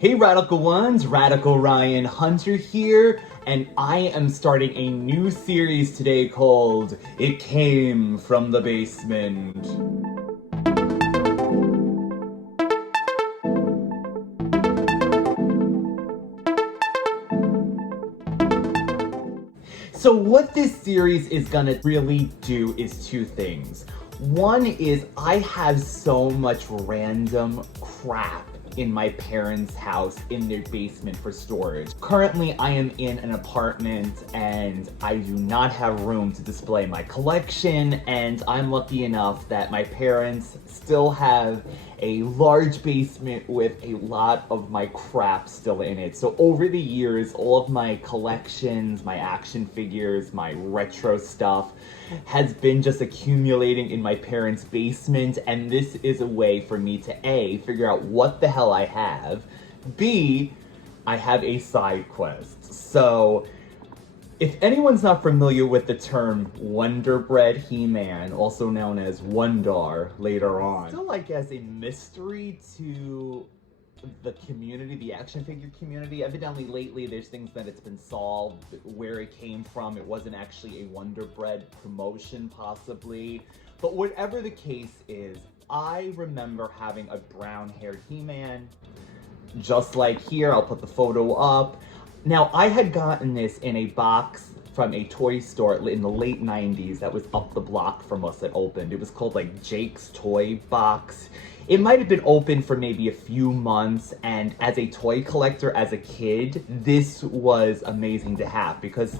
Hey Radical Ones, Radical Ryan Hunter here, and I am starting a new series today called It Came from the Basement. So what this series is gonna really do is two things. One is I have so much random crap in my parents' house in their basement for storage. Currently, I am in an apartment and I do not have room to display my collection, and I'm lucky enough that my parents still have a large basement with a lot of my crap still in it. So over the years, all of my collections, my action figures, my retro stuff has been just accumulating in my parents' basement, and this is a way for me to A, figure out what the hell I have, B, I have a side quest. So if anyone's not familiar with the term Wonder Bread He-Man, also known as Wun-Dar later on, still like as a mystery to the community, the action figure community. Evidently lately there's things that it's been solved, where it came from. It wasn't actually a Wonder Bread promotion possibly, but whatever the case is, I remember having a brown-haired He-Man, just like here. I'll put the photo up. Now, I had gotten this in a box from a toy store in the late 90s that was up the block from us that opened. It was called like Jake's Toy Box. It might have been open for maybe a few months, and as a toy collector as a kid, this was amazing to have, because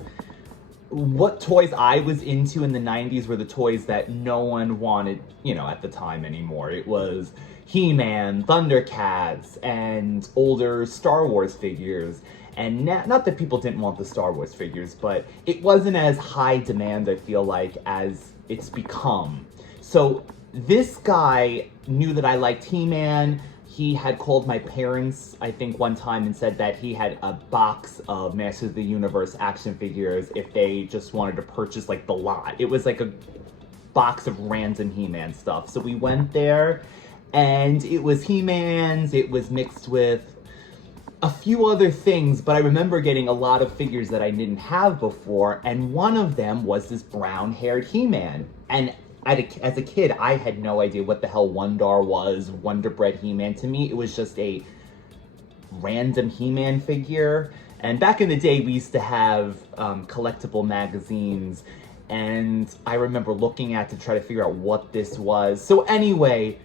what toys I was into in the 90s were the toys that no one wanted, at the time anymore. It was He-Man, Thundercats, and older Star Wars figures. And not that people didn't want the Star Wars figures, but it wasn't as high demand, I feel like, as it's become. So this guy knew that I liked He-Man. He had called my parents, I think, one time and said that he had a box of Masters of the Universe action figures if they just wanted to purchase, like, the lot. It was like a box of random He-Man stuff. So we went there, and it was He-Mans. It was mixed with a few other things, but I remember getting a lot of figures that I didn't have before, and one of them was this brown-haired He-Man. And as a kid, I had no idea what the hell Wun-Dar was, Wonder Bread He-Man. To me, it was just a random He-Man figure. And back in the day, we used to have collectible magazines, and I remember looking at to try to figure out what this was. So anyway,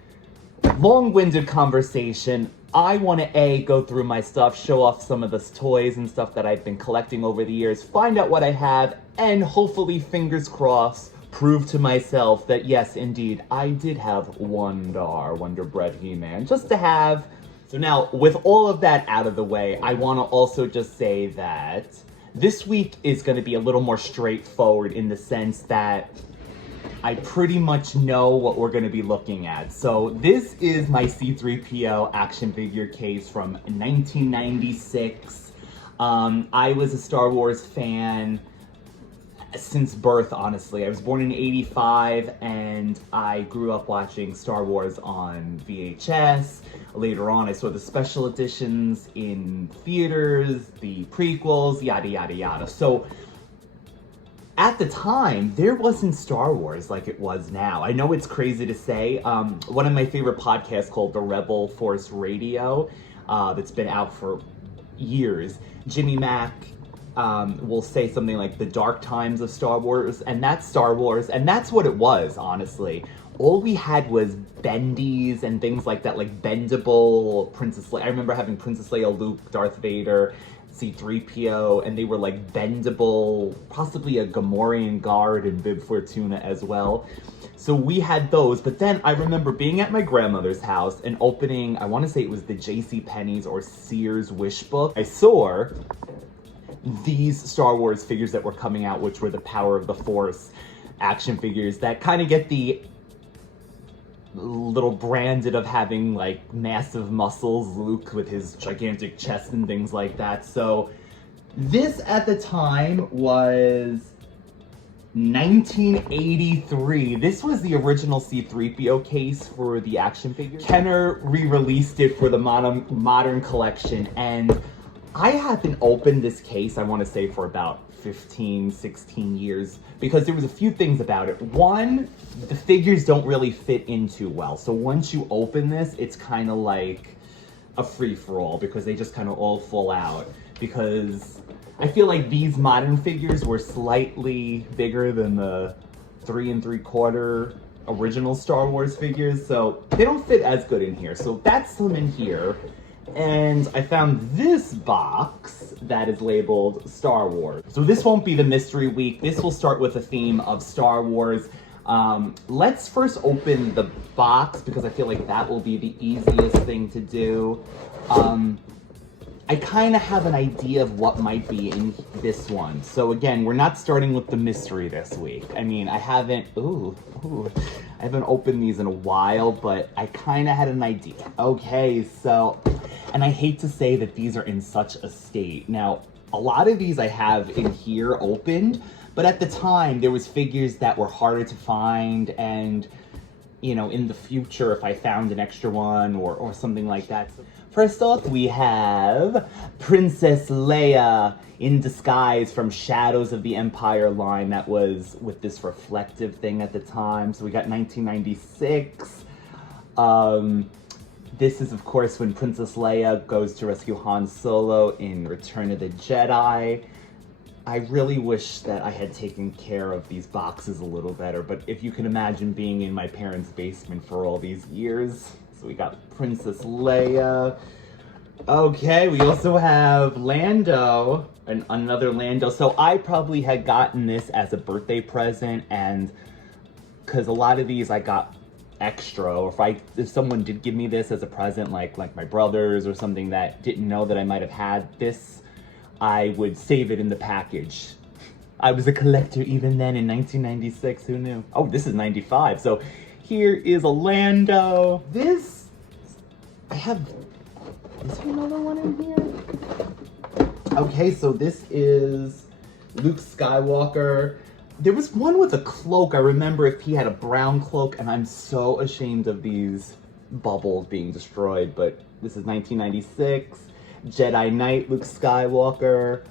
long-winded conversation. I want to A, go through my stuff, show off some of the toys and stuff that I've been collecting over the years, find out what I have, and hopefully, fingers crossed, prove to myself that yes, indeed, I did have Wun-Dar, Wonder Bread He-Man, just to have. So now, with all of that out of the way, I want to also just say that this week is going to be a little more straightforward in the sense that I pretty much know what we're going to be looking at. So this is my C-3PO action figure case from 1996. I was a Star Wars fan since birth, honestly. I was born in 85, and I grew up watching Star Wars on VHS. Later on, I saw the special editions in theaters, the prequels, yada, yada, yada. So at the time, there wasn't Star Wars like it was now. I know it's crazy to say. One of my favorite podcasts called The Rebel Force Radio, that's been out for years, Jimmy Mack will say something like the dark times of Star Wars, and that's Star Wars, and that's what it was, honestly. All we had was bendies and things like that, like bendable Princess Leia. I remember having Princess Leia, Luke, Darth Vader, C-3PO, and they were like bendable, possibly a Gamorrean guard and Bib Fortuna as well. So we had those, but then I remember being at my grandmother's house and opening, I want to say it was the JCPenney's or Sears Wish book. I saw these Star Wars figures that were coming out, which were the Power of the Force action figures that kind of get the little branded of having like massive muscles, Luke with his gigantic chest and things like that. So this at the time was 1983. This was the original C-3PO case for the action figure. Kenner re-released it for the modern collection, and I haven't opened this case, I want to say, for about 15, 16 years, because there was a few things about it. One, the figures don't really fit in too well. So once you open this, it's kind of like a free-for-all, because they just kind of all fall out. Because I feel like these modern figures were slightly bigger than the 3 3/4 original Star Wars figures, so they don't fit as good in here. So that's them in here. And I found this box that is labeled Star Wars. So this won't be the mystery week. This will start with a theme of Star Wars. Let's first open the box, because I feel like that will be the easiest thing to do. I kind of have an idea of what might be in this one. So again, we're not starting with the mystery this week. I mean, I haven't opened these in a while, but I kind of had an idea. Okay, so, and I hate to say that these are in such a state. Now, a lot of these I have in here opened, but at the time there was figures that were harder to find, and you know, in the future, if I found an extra one or something like that. First off, we have Princess Leia in disguise from Shadows of the Empire line that was with this reflective thing at the time. So we got 1996. This is, of course, when Princess Leia goes to rescue Han Solo in Return of the Jedi. I really wish that I had taken care of these boxes a little better, but if you can imagine being in my parents' basement for all these years. So we got Princess Leia. Okay, we also have Lando, and another Lando. So I probably had gotten this as a birthday present, and because a lot of these I got extra, or if someone did give me this as a present, like my brothers or something that didn't know that I might have had this, I would save it in the package. I was a collector even then in 1996, who knew? Oh, this is 95, so here is a Lando. Is there another one in here? Okay, so this is Luke Skywalker. There was one with a cloak. I remember if he had a brown cloak, and I'm so ashamed of these bubbles being destroyed, but this is 1996. Jedi Knight Luke Skywalker.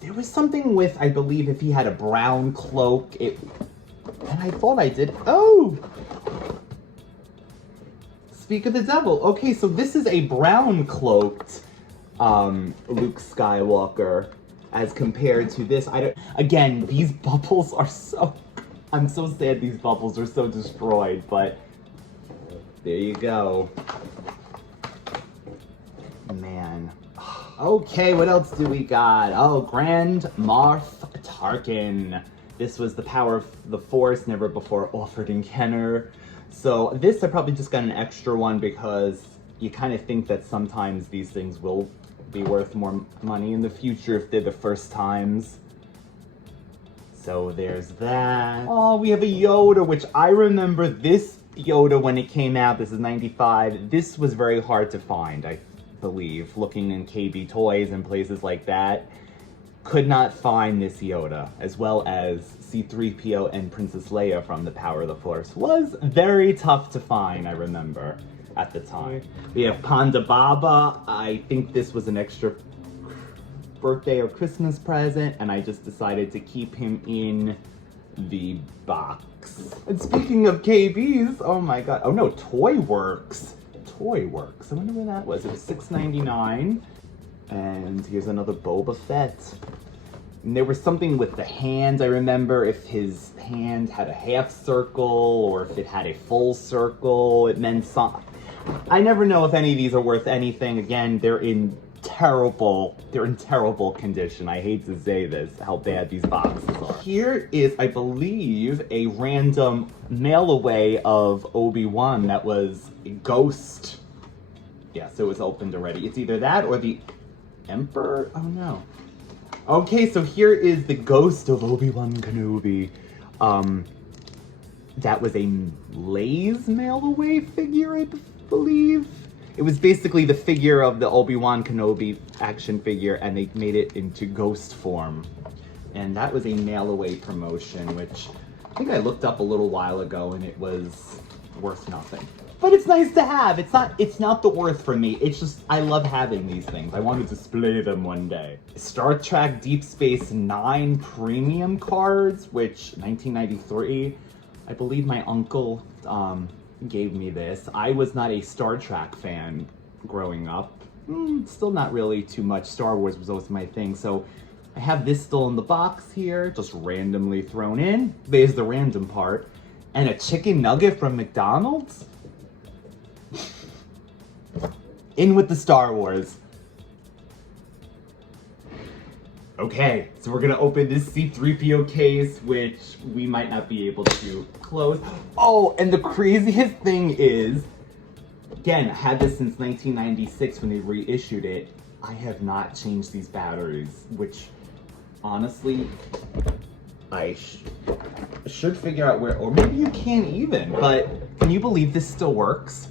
There was something with, I believe, if he had a brown cloak, and I thought I did. Oh! Speak of the devil. Okay, so this is a brown cloaked Luke Skywalker as compared to this. Again, these bubbles are I'm so sad these bubbles are so destroyed, but there you go. Man. Okay, what else do we got? Oh, Grand Moff Tarkin. This was the power of the Force, never before offered in Kenner. So this I probably just got an extra one because you kind of think that sometimes these things will be worth more money in the future if they're the first times. So there's that. Oh, we have a Yoda, which I remember this Yoda when it came out. This is 95. This was very hard to find, I believe, looking in KB Toys and places like that. Could not find this Yoda, as well as C-3PO and Princess Leia from The Power of the Force. Was very tough to find, I remember, at the time. We have Panda Baba. I think this was an extra birthday or Christmas present, and I just decided to keep him in the box. And speaking of KBs, oh my god. Oh no, Toy Works. Toy Works. I wonder where that was. It was $6.99. And here's another Boba Fett. And there was something with the hand, I remember, if his hand had a half circle or if it had a full circle, it meant something. I never know if any of these are worth anything. Again, they're in terrible condition. I hate to say this, how bad these boxes are. Here is, I believe, a random mail-away of Obi-Wan that was a ghost. Yes, it was opened already. It's either that or the Emperor? Oh no. Okay, so here is the ghost of Obi-Wan Kenobi. That was a Lay's mail-away figure, I believe. It was basically the figure of the Obi-Wan Kenobi action figure, and they made it into ghost form. And that was a mail-away promotion, which I think I looked up a little while ago, and it was worth nothing. But it's nice to have. It's not the worth for me. It's just, I love having these things. I want to display them one day. Star Trek Deep Space Nine premium cards, which 1993, I believe my uncle gave me this. I was not a Star Trek fan growing up. Still not really too much. Star Wars was always my thing. So I have this still in the box here, just randomly thrown in. There's the random part. And a chicken nugget from McDonald's? In with the Star Wars. Okay, so we're gonna open this C-3PO case, which we might not be able to close. Oh, and the craziest thing is, again, I had this since 1996 when they reissued it. I have not changed these batteries, which honestly, I should figure out where, or maybe you can't even, but can you believe this still works?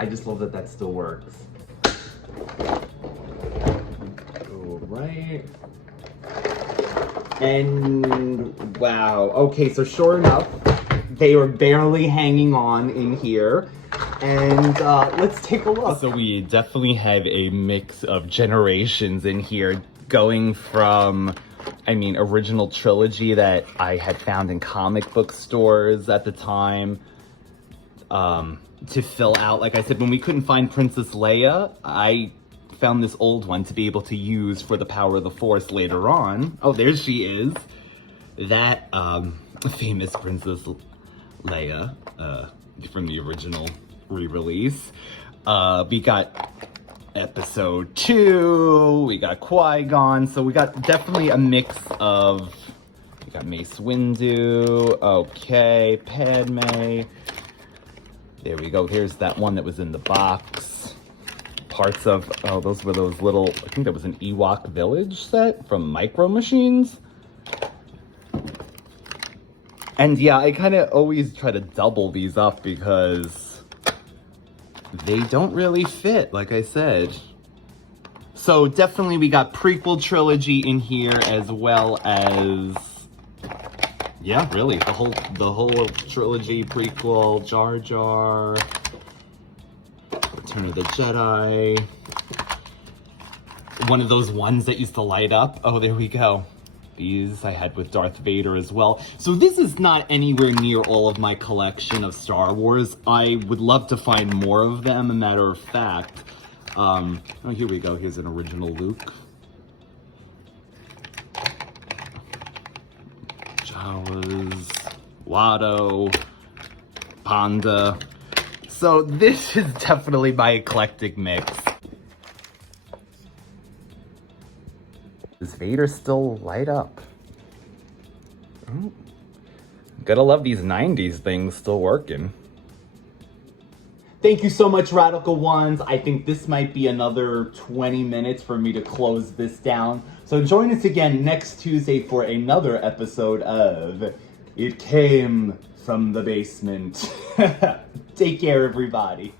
I just love that that still works. All right. And wow, okay, so sure enough, they were barely hanging on in here. And let's take a look. So we definitely have a mix of generations in here, going from, I mean, original trilogy that I had found in comic book stores at the time, to fill out. Like I said, when we couldn't find Princess Leia, I found this old one to be able to use for the power of the Force later on. Oh, there she is. That famous Princess Leia from the original re-release. We got episode 2, we got Qui-Gon, so we got definitely a mix of, we got Mace Windu, okay, Padme, there we go, here's that one that was in the box, parts of, oh, those were those little, I think that was an Ewok village set from Micro Machines. And yeah, I kind of always try to double these up because they don't really fit, like I said. So definitely we got prequel trilogy in here, as well as, yeah, really, the whole trilogy, prequel, Jar Jar, Return of the Jedi, one of those ones that used to light up. Oh, there we go. These I had with Darth Vader as well. So this is not anywhere near all of my collection of Star Wars. I would love to find more of them, a matter of fact. Oh, here we go. Here's an original Luke. Jawas, Watto, Panda. So this is definitely my eclectic mix. Does Vader still light up? Oh. Gotta love these 90s things still working. Thank you so much, Radical Ones. I think this might be another 20 minutes for me to close this down. So join us again next Tuesday for another episode of It Came from the Basement. Take care, everybody.